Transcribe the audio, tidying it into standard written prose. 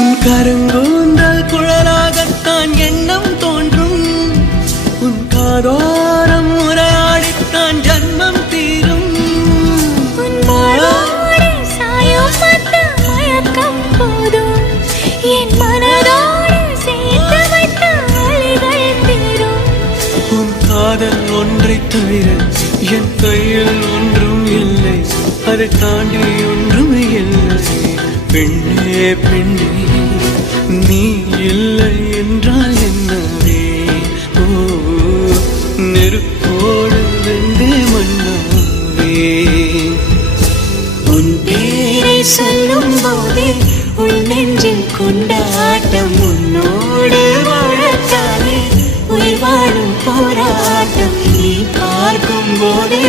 உன் கருங்கூந்தல் குழலாகத்தான் எண்ணம் தோன்றும். உன் காதோரம் உரையாடித்தான் ஜன்மம் தீரும். என் மனதோடு சேர்த்து வைத்த வழிகள் தீரும். உன் காதல் ஒன்றை தவிர என் கையில் ஒன்றும் இல்லை, அதை தாண்டி ஒன்றும் இல்லை. பெண்ணே பெண்ணே நீ இல்லை என்றால் என்னவே? ஓ நெருப்போடு வெந்தே மண்ணாவே. உன் பேரை சொல்லும் போதே உன் நெஞ்சில் கொண்டாட்டம். உன்னோடு வாழத்தானே உயிர் வாழும் போராட்டம். நீ பார்க்கும் போதே